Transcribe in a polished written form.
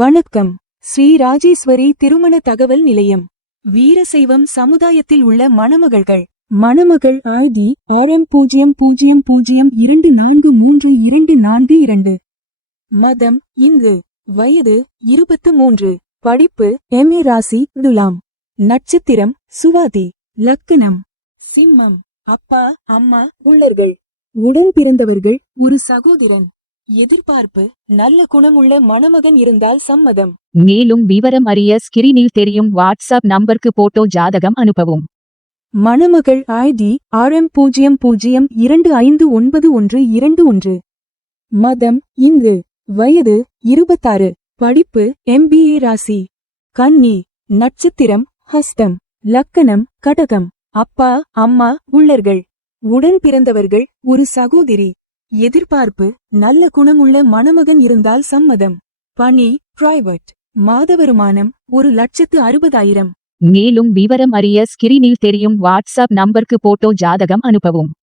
வணக்கம். ஸ்ரீ ராஜேஸ்வரி திருமண தகவல் நிலையம். வீரசைவம் சமுதாயத்தில் உள்ள மணமகள்கள். மணமகள் ID RM00243242. மதம் இந்து. வயது 23. படிப்பு MA. ராசி துலாம். நட்சத்திரம் சுவாதி. லக்கணம் சிம்மம். அப்பா அம்மா உள்ளர்கள். உடன் பிறந்தவர்கள் ஒரு சகோதரன். எதிர்பார்ப்பு நல்ல குணமுள்ள மணமகன் இருந்தால் சம்மதம். மேலும் விவரம் அறிய ஸ்கிரீனில் தெரியும் வாட்ஸ்அப் நம்பருக்கு போட்டோ ஜாதகம் அனுப்பவும். மணமகள் ID RM00259121. மதம் இந்து. வயது 26. படிப்பு MBA. ராசி கன்னி. நட்சத்திரம் ஹஸ்தம். லக்கணம் கடகம். அப்பா அம்மா உள்ளர்கள். உடன் பிறந்தவர்கள் ஒரு சகோதரி. எதிர்பார்ப்பு நல்ல குணமுள்ள மணமகன் இருந்தால் சம்மதம். பணி பிரைவேட். மாத வருமானம் 1,60,000. மேலும் விவரம் அறிய ஸ்கிரீனில் தெரியும் வாட்ஸ்அப் நம்பருக்கு போட்டோ ஜாதகம் அனுப்பவும்.